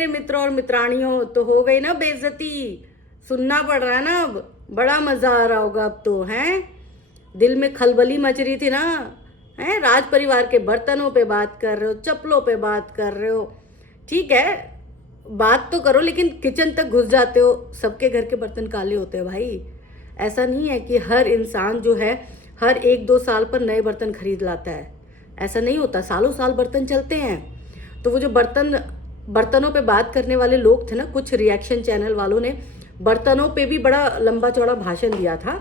मेरे मित्रों और मित्राणियों, तो हो गई ना बेइज्जती। सुनना पड़ रहा है ना, अब बड़ा मजा आ रहा होगा अब तो। हैं, दिल में खलबली मच रही थी ना। हैं, राज परिवार के बर्तनों पे बात कर रहे हो, चप्पलों पे बात कर रहे हो। ठीक है, बात तो करो, लेकिन किचन तक घुस जाते हो। सबके घर के बर्तन काले होते हैं भाई। ऐसा नहीं है कि हर इंसान जो है हर 1-2 साल पर नए बर्तन खरीद लाता है। ऐसा नहीं होता, सालों साल बर्तन चलते हैं। तो वो जो बर्तनों पे बात करने वाले लोग थे ना, कुछ रिएक्शन चैनल वालों ने बर्तनों पे भी बड़ा लंबा चौड़ा भाषण दिया था।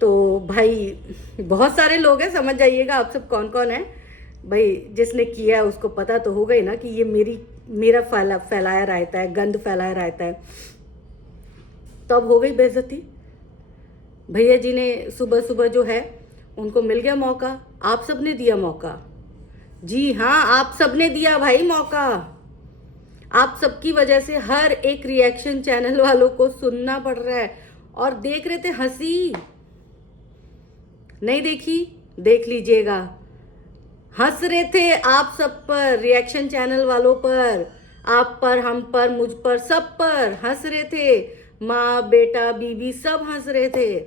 तो भाई बहुत सारे लोग हैं, समझ जाइएगा आप सब कौन कौन है। भाई जिसने किया है उसको पता तो हो गई ना कि ये मेरा फैलाया रहता है, गंद फैलाया रहता है। तो अब हो गई बेइज्जती। भैया जी ने सुबह सुबह जो है उनको मिल गया मौका। आप सबने दिया मौका। जी हाँ, आप सबने दिया भाई मौका। आप सबकी वजह से हर एक रिएक्शन चैनल वालों को सुनना पड़ रहा है। और देख रहे थे हंसी, नहीं देखी? देख लीजिएगा। हंस रहे थे आप सब पर, रिएक्शन चैनल वालों पर, आप पर, हम पर, मुझ पर, सब पर हंस रहे थे। माँ बेटा बीबी सब हंस रहे थे।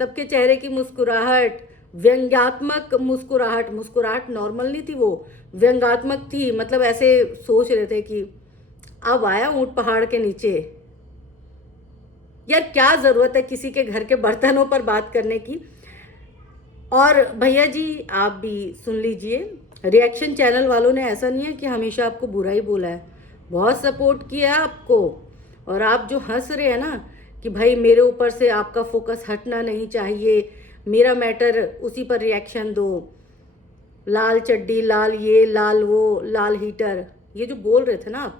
सबके चेहरे की मुस्कुराहट, व्यंग्यात्मक मुस्कुराहट नॉर्मल नहीं थी, वो व्यंग्यात्मक थी। मतलब ऐसे सोच रहे थे कि अब आया ऊंट पहाड़ के नीचे। यार क्या जरूरत है किसी के घर के बर्तनों पर बात करने की। और भैया जी आप भी सुन लीजिए, रिएक्शन चैनल वालों ने ऐसा नहीं है कि हमेशा आपको बुरा ही बोला है, बहुत सपोर्ट किया है आपको। और आप जो हंस रहे हैं ना कि भाई मेरे ऊपर से आपका फोकस हटना नहीं चाहिए, मेरा मैटर उसी पर रिएक्शन दो, लाल चड्डी, लाल ये, लाल वो, लाल हीटर, ये जो बोल रहे थे ना आप,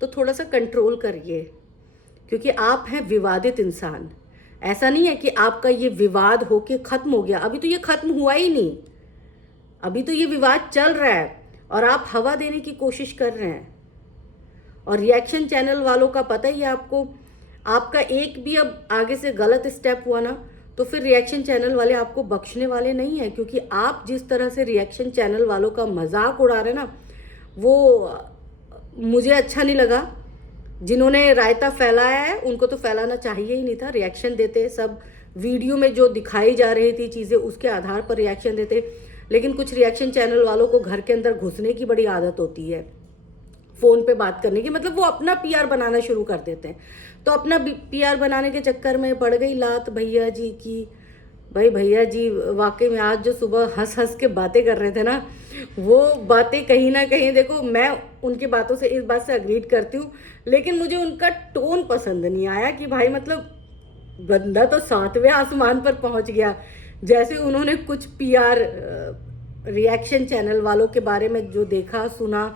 तो थोड़ा सा कंट्रोल करिए। क्योंकि आप हैं विवादित इंसान। ऐसा नहीं है कि आपका ये विवाद होके खत्म हो गया, अभी तो ये खत्म हुआ ही नहीं, अभी तो ये विवाद चल रहा है और आप हवा देने की कोशिश कर रहे हैं। और रिएक्शन चैनल वालों का पता ही है आपको, आपका एक भी अब आगे से गलत स्टेप हुआ ना तो फिर रिएक्शन चैनल वाले आपको बख्शने वाले नहीं है। क्योंकि आप जिस तरह से रिएक्शन चैनल वालों का मजाक उड़ा रहे हैं ना, वो मुझे अच्छा नहीं लगा। जिन्होंने रायता फैलाया है उनको तो फैलाना चाहिए ही नहीं था। रिएक्शन देते सब, वीडियो में जो दिखाई जा रही थी चीज़ें उसके आधार पर रिएक्शन देते। लेकिन कुछ रिएक्शन चैनल वालों को घर के अंदर घुसने की बड़ी आदत होती है, फ़ोन पे बात करने की। मतलब वो अपना पीआर बनाना शुरू कर देते हैं। तो अपना पीआर बनाने के चक्कर में पड़ गई लात भैया जी की। भाई भैया जी वाकई में आज जो सुबह हंस हंस के बातें कर रहे थे ना, वो बातें कहीं ना कहीं, देखो मैं उनकी बातों से इस बात से अग्रीड करती हूँ, लेकिन मुझे उनका टोन पसंद नहीं आया कि भाई मतलब बंदा तो 7वें आसमान पर पहुंच गया। जैसे उन्होंने कुछ पीआर रिएक्शन चैनल वालों के बारे में जो देखा सुना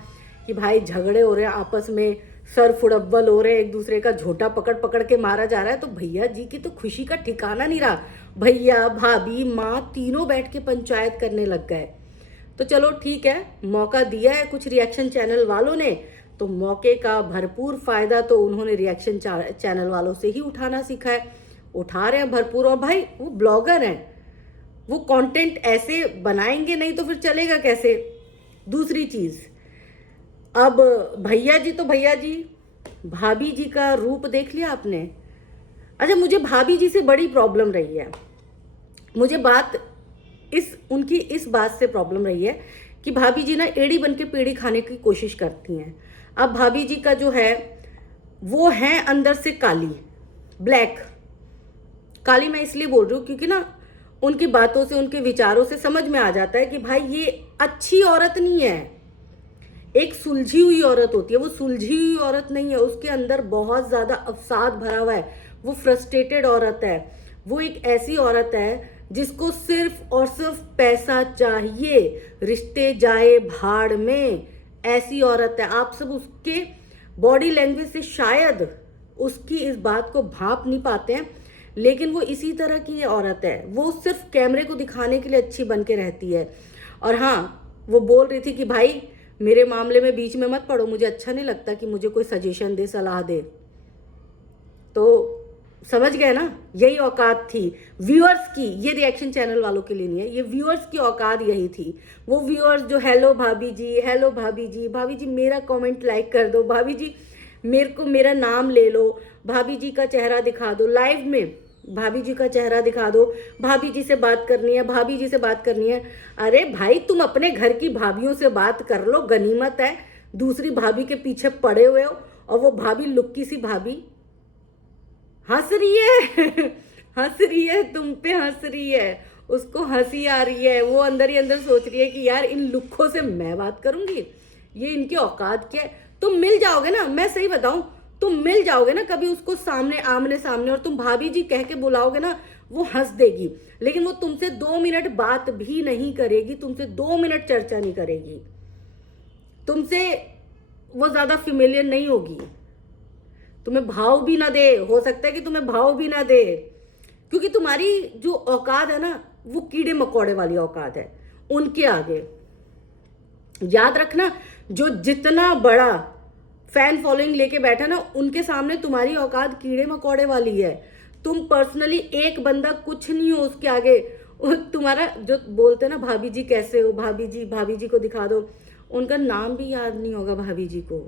कि भाई झगड़े हो रहे हैं आपस में, सर फुड़ब्बल हो रहे हैं, एक दूसरे का झोटा पकड़ पकड़ के मारा जा रहा है। तो भैया जी की तो खुशी का ठिकाना नहीं रहा। भैया भाभी माँ तीनों बैठ के पंचायत करने लग गए। तो चलो ठीक है, मौका दिया है कुछ रिएक्शन चैनल वालों ने, तो मौके का भरपूर फायदा तो उन्होंने रिएक्शन चैनल वालों से ही उठाना सीखा है। उठा रहे हैं भरपूर। और भाई वो ब्लॉगर हैं, वो कंटेंट ऐसे बनाएंगे नहीं तो फिर चलेगा कैसे। दूसरी चीज, अब भैया जी तो भैया जी, भाभी जी का रूप देख लिया आपने। अच्छा, मुझे भाभी जी से बड़ी प्रॉब्लम रही है। मुझे उनकी इस बात से प्रॉब्लम रही है कि भाभी जी ना एड़ी बन के पेड़ी खाने की कोशिश करती हैं। अब भाभी जी का जो है वो है अंदर से काली, ब्लैक। काली मैं इसलिए बोल रही हूँ क्योंकि ना उनकी बातों से, उनके विचारों से समझ में आ जाता है कि भाई ये अच्छी औरत नहीं है। एक सुलझी हुई औरत होती है, वो सुलझी हुई औरत नहीं है, उसके अंदर बहुत ज्यादा अवसाद भरा हुआ है। वो फ्रस्ट्रेटेड औरत है। वो एक ऐसी औरत है जिसको सिर्फ और सिर्फ पैसा चाहिए, रिश्ते जाए भाड़ में, ऐसी औरत है। आप सब उसके बॉडी लैंग्वेज से शायद उसकी इस बात को भाप नहीं पाते हैं, लेकिन वो इसी तरह की ये औरत है। वो सिर्फ कैमरे को दिखाने के लिए अच्छी बन के रहती है। और हाँ, वो बोल रही थी कि भाई मेरे मामले में बीच में मत पड़ो, मुझे अच्छा नहीं लगता कि मुझे कोई सजेशन दे, सलाह दे। तो समझ गए ना, यही औकात थी व्यूअर्स की। ये रिएक्शन चैनल वालों के लिए नहीं है, ये व्यूअर्स की औकात यही थी। वो व्यूअर्स जो हेलो भाभी जी, हेलो भाभी जी, भाभी जी मेरा कमेंट लाइक कर दो, भाभी जी मेरे को मेरा नाम ले लो, भाभी जी का चेहरा दिखा दो लाइव में, भाभी जी का चेहरा दिखा दो, भाभी जी से बात करनी है, भाभी जी से बात करनी है। अरे भाई तुम अपने घर की भाभीियों से बात कर लो, गनीमत है। दूसरी भाभी के पीछे पड़े हुए हो और वो भाभी लुक्की सी भाभी हंस रही है हंस रही है, तुम पे हंस रही है, उसको हंसी आ रही है, वो अंदर ही अंदर सोच रही है कि यार इन लुक्खों से मैं बात करूंगी, ये इनकी औकात क्या है। तुम मिल जाओगे ना, मैं सही बताऊं, तुम मिल जाओगे ना कभी उसको सामने आमने सामने, और तुम भाभी जी कह के बुलाओगे ना, वो हंस देगी, लेकिन वो तुमसे 2 मिनट बात भी नहीं करेगी, तुमसे 2 मिनट चर्चा नहीं करेगी, तुमसे वो ज्यादा फिमिलियर नहीं होगी, तुम्हें भाव भी ना दे, हो सकता है कि तुम्हें भाव भी ना दे, क्योंकि तुम्हारी जो औकात है ना वो कीड़े मकोड़े वाली औकात है। उनके आगे याद रखना, जो जितना बड़ा फैन फॉलोइंग लेके बैठा ना, उनके सामने तुम्हारी औकात कीड़े मकोड़े वाली है। तुम पर्सनली एक बंदा कुछ नहीं हो उसके आगे। तुम्हारा जो बोलते ना भाभी जी कैसे हो, भाभी जी को दिखा दो, उनका नाम भी याद नहीं होगा भाभी जी को,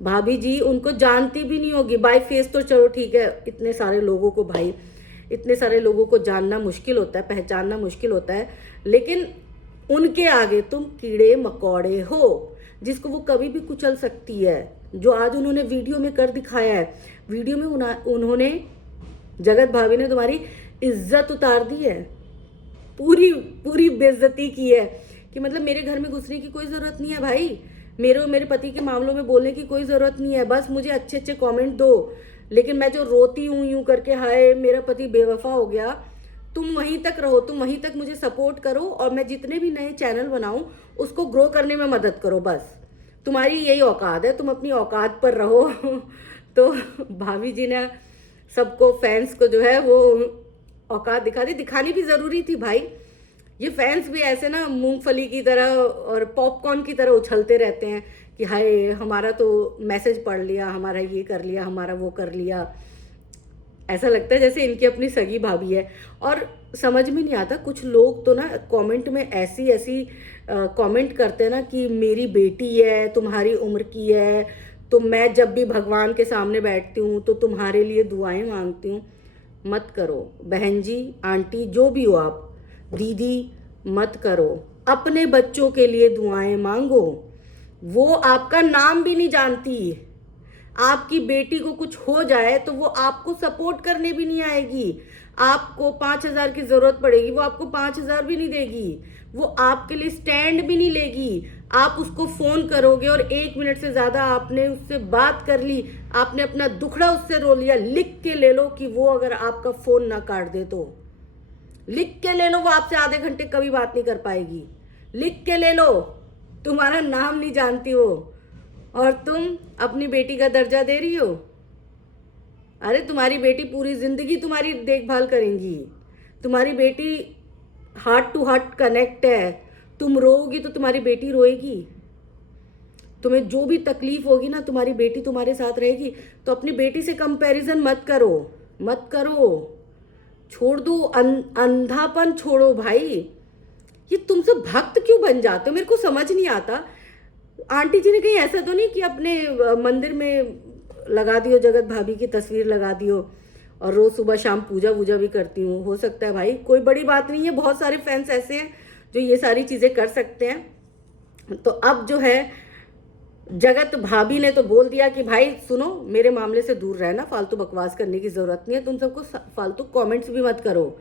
भाभी जी उनको जानती भी नहीं होगी बाय फेस। तो चलो ठीक है, इतने सारे लोगों को भाई, इतने सारे लोगों को जानना मुश्किल होता है, पहचानना मुश्किल होता है, लेकिन उनके आगे तुम कीड़े मकोड़े हो, जिसको वो कभी भी कुचल सकती है। जो आज उन्होंने वीडियो में कर दिखाया है, वीडियो में उन्होंने, जगत भाभी ने तुम्हारी इज्जत उतार दी है, पूरी पूरी बेइज्जती की है कि मतलब मेरे घर में घुसने की कोई ज़रूरत नहीं है भाई, मेरे पति के मामलों में बोलने की कोई ज़रूरत नहीं है, बस मुझे अच्छे अच्छे कमेंट दो। लेकिन मैं जो रोती हूँ यूं करके, हाय मेरा पति बेवफा हो गया, तुम वहीं तक रहो, तुम वहीं तक मुझे सपोर्ट करो, और मैं जितने भी नए चैनल बनाऊं उसको ग्रो करने में मदद करो, बस तुम्हारी यही औकात है, तुम अपनी औकात पर रहो। तो भाभी जी ने सबको, फैंस को जो है वो औकात दिखा दी, दिखानी भी ज़रूरी थी भाई। ये फैंस भी ऐसे ना मूंगफली की तरह और पॉपकॉर्न की तरह उछलते रहते हैं कि हाय हमारा तो मैसेज पढ़ लिया, हमारा ये कर लिया, हमारा वो कर लिया। ऐसा लगता है जैसे इनकी अपनी सगी भाभी है। और समझ में नहीं आता, कुछ लोग तो ना कमेंट में ऐसी ऐसी कमेंट करते हैं ना कि मेरी बेटी है, तुम्हारी उम्र की है, तो मैं जब भी भगवान के सामने बैठती हूँ तो तुम्हारे लिए दुआएं मांगती हूँ। मत करो बहन जी, आंटी, जो भी हो आप, दीदी, मत करो। अपने बच्चों के लिए दुआएं मांगो, वो आपका नाम भी नहीं जानती। आपकी बेटी को कुछ हो जाए तो वो आपको सपोर्ट करने भी नहीं आएगी, आपको 5,000 की जरूरत पड़ेगी, वो आपको 5,000 भी नहीं देगी, वो आपके लिए स्टैंड भी नहीं लेगी। आप उसको फोन करोगे और 1 मिनट से ज्यादा आपने उससे बात कर ली, आपने अपना दुखड़ा उससे रो लिया, लिख के ले लो कि वो अगर आपका फोन ना काट दे तो, लिख के ले लो, वो आपसे आधे घंटे कभी बात नहीं कर पाएगी, लिख के ले लो। तुम्हारा नाम नहीं जानती वो, और तुम अपनी बेटी का दर्जा दे रही हो। अरे तुम्हारी बेटी पूरी जिंदगी तुम्हारी देखभाल करेंगी, तुम्हारी बेटी हार्ट टू हार्ट कनेक्ट है। तुम रोओगी तो तुम्हारी बेटी रोएगी, तुम्हें जो भी तकलीफ होगी ना, तुम्हारी बेटी तुम्हारे साथ रहेगी। तो अपनी बेटी से कंपैरिजन मत करो, मत करो, छोड़ दो, अंधापन छोड़ो भाई। ये तुमसे भक्त क्यों बन जाते हो, मेरे को समझ नहीं आता। आंटी जी ने कहीं ऐसा तो नहीं कि अपने मंदिर में लगा दियो, जगत भाभी की तस्वीर लगा दियो और रोज सुबह शाम पूजा वूजा भी करती हूँ। हो सकता है भाई, कोई बड़ी बात नहीं है, बहुत सारे फैंस ऐसे हैं जो ये सारी चीज़ें कर सकते हैं। तो अब जो है जगत भाभी ने तो बोल दिया कि भाई सुनो, मेरे मामले से दूर रहना, फालतू बकवास करने की ज़रूरत नहीं है, तुम सबको फालतू कमेंट्स भी मत करो,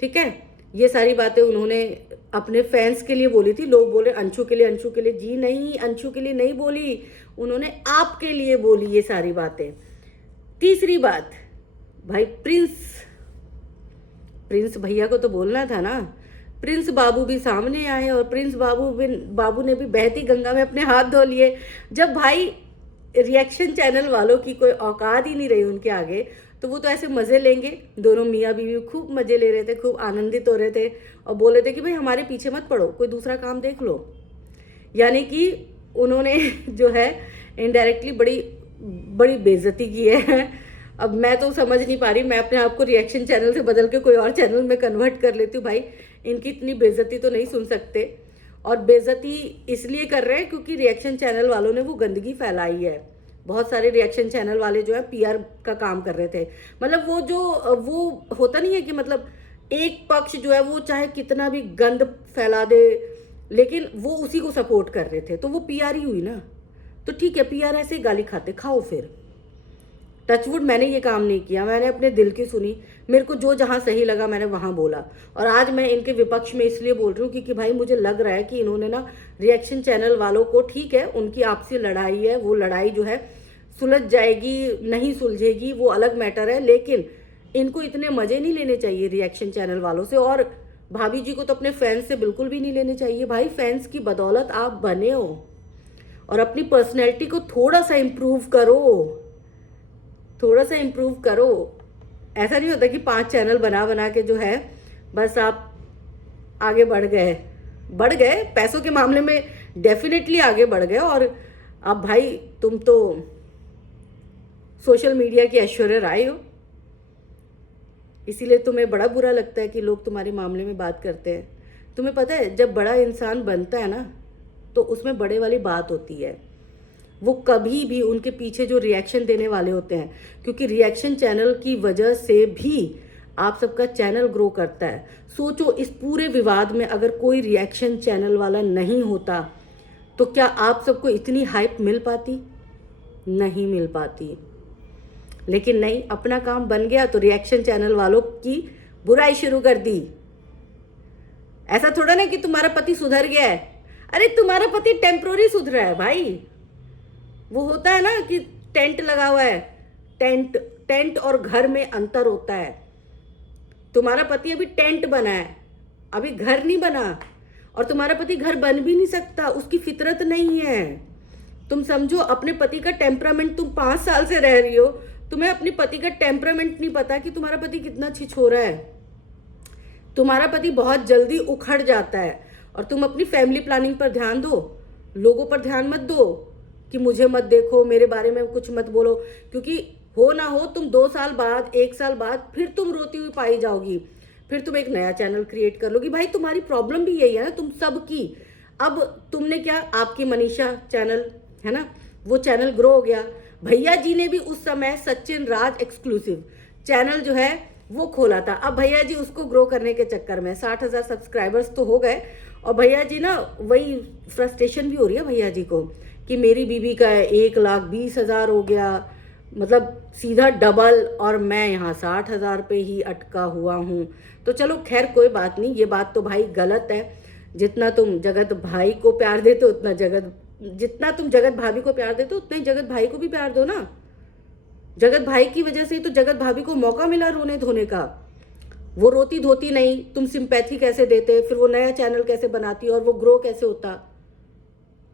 ठीक है। ये सारी बातें उन्होंने अपने फैंस के लिए बोली थी। लोग बोले अंशु के लिए, अंशु के लिए, जी नहीं, अंशु के लिए नहीं बोली, उन्होंने आपके लिए बोली ये सारी बातें। तीसरी बात, भाई प्रिंस भैया को तो बोलना था ना, प्रिंस बाबू भी सामने आए और प्रिंस बाबू ने भी बहती गंगा में अपने हाथ धो लिए। जब भाई रिएक्शन चैनल वालों की कोई औकात ही नहीं रही उनके आगे, तो वो तो ऐसे मज़े लेंगे। दोनों मियाँ बीवी खूब मज़े ले रहे थे, खूब आनंदित हो रहे थे और बोल रहे थे कि भाई हमारे पीछे मत पड़ो, कोई दूसरा काम देख लो। यानी कि उन्होंने जो है इनडायरेक्टली बड़ी बड़ी बेइज्जती की है अब मैं तो समझ नहीं पा रही, मैं अपने आप को रिएक्शन चैनल से बदल के कोई और चैनल में कन्वर्ट कर लेती हूँ। भाई इनकी इतनी बेइज्जती तो नहीं सुन सकते, और बेइज्जती इसलिए कर रहे हैं क्योंकि रिएक्शन चैनल वालों ने वो गंदगी फैलाई है। बहुत सारे रिएक्शन चैनल वाले जो है पीआर का काम कर रहे थे। मतलब वो होता नहीं है कि मतलब एक पक्ष जो है वो चाहे कितना भी गंद फैला दे, लेकिन वो उसी को सपोर्ट कर रहे थे, तो वो पीआर ही हुई ना। तो ठीक है, पीआर ऐसे ही गाली खाते, खाओ फिर। टचवुड मैंने ये काम नहीं किया, मैंने अपने दिल की सुनी, मेरे को जो जहाँ सही लगा मैंने वहाँ बोला। और आज मैं इनके विपक्ष में इसलिए बोल रही हूँ क्योंकि भाई मुझे लग रहा है कि इन्होंने ना रिएक्शन चैनल वालों को, ठीक है उनकी आपसी लड़ाई है, वो लड़ाई जो है सुलझ जाएगी नहीं सुलझेगी वो अलग मैटर है, लेकिन इनको इतने मजे नहीं लेने चाहिए रिएक्शन चैनल वालों से। और भाभी जी को तो अपने फैंस से बिल्कुल भी नहीं लेने चाहिए। भाई फैंस की बदौलत आप बने हो, और अपनी पर्सनैलिटी को थोड़ा सा इम्प्रूव करो, थोड़ा सा इम्प्रूव करो। ऐसा नहीं होता कि 5 चैनल बना बना के जो है बस आप आगे बढ़ गए पैसों के मामले में डेफिनेटली आगे बढ़ गए। और अब भाई तुम तो सोशल मीडिया की ऐश्वर्या राय हो, इसीलिए तुम्हें बड़ा बुरा लगता है कि लोग तुम्हारे मामले में बात करते हैं। तुम्हें पता है जब बड़ा इंसान बनता है ना तो उसमें बड़े वाली बात होती है, वो कभी भी उनके पीछे जो रिएक्शन देने वाले होते हैं, क्योंकि रिएक्शन चैनल की वजह से भी आप सबका चैनल ग्रो करता है। सोचो इस पूरे विवाद में अगर कोई रिएक्शन चैनल वाला नहीं होता तो क्या आप सबको इतनी हाइप मिल पाती? नहीं मिल पाती। लेकिन नहीं, अपना काम बन गया तो रिएक्शन चैनल वालों की बुराई शुरू कर दी। ऐसा थोड़ा ना कि तुम्हारा पति सुधर गया है, अरे तुम्हारा पति टेम्पोररी सुधरा है भाई। वो होता है ना कि टेंट लगा हुआ है, टेंट और घर में अंतर होता है। तुम्हारा पति अभी टेंट बना है, अभी घर नहीं बना, और तुम्हारा पति घर बन भी नहीं सकता, उसकी फितरत नहीं है। तुम समझो अपने पति का टेम्परामेंट, तुम 5 साल से रह रही हो, तुम्हें अपने पति का टेम्परामेंट नहीं पता कि तुम्हारा पति कितना छिछोरा है। तुम्हारा पति बहुत जल्दी उखड़ जाता है, और तुम अपनी फैमिली प्लानिंग पर ध्यान दो, लोगों पर ध्यान मत दो कि मुझे मत देखो, मेरे बारे में कुछ मत बोलो, क्योंकि हो ना हो तुम 2 साल बाद 1 साल बाद फिर तुम रोती हुई पाई जाओगी, फिर तुम एक नया चैनल क्रिएट कर लोगी। भाई तुम्हारी प्रॉब्लम भी यही है ना, तुम सबकी। अब तुमने क्या, आपकी मनीषा चैनल है ना, वो चैनल ग्रो हो गया। भैया जी ने भी उस समय सचिन राज एक्सक्लूसिव चैनल जो है वो खोला था। अब भैया जी उसको ग्रो करने के चक्कर में 60,000 सब्सक्राइबर्स तो हो गए, और भैया जी ना वही फ्रस्ट्रेशन भी हो रही है भैया जी को कि मेरी बीवी का 1,20,000 हो गया, मतलब सीधा डबल, और मैं यहाँ 60,000 पे ही अटका हुआ हूँ। तो चलो खैर कोई बात नहीं, ये बात तो भाई गलत है। जितना तुम जगत भाई को प्यार देते हो जितना तुम जगत भाभी को प्यार देते हो उतना ही जगत भाई को भी प्यार दो ना। जगत भाई की वजह से ही तो जगत भाभी को मौका मिला रोने धोने का। वो रोती धोती नहीं, तुम सिंपैथी कैसे देते, फिर वो नया चैनल कैसे बनाती और वो ग्रो कैसे होता।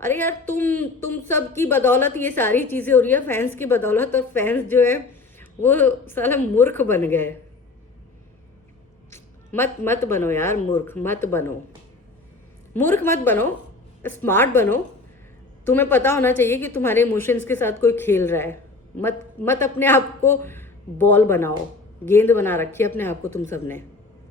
अरे यार तुम सब की बदौलत ये सारी चीजें हो रही है, फैंस की बदौलत। और फैंस जो है वो साला मूर्ख बन गए। मत बनो यार, मूर्ख मत बनो, स्मार्ट बनो। तुम्हें पता होना चाहिए कि तुम्हारे इमोशंस के साथ कोई खेल रहा है। मत अपने आप को बॉल बनाओ, गेंद बना रखी है अपने आप को तुम सबने।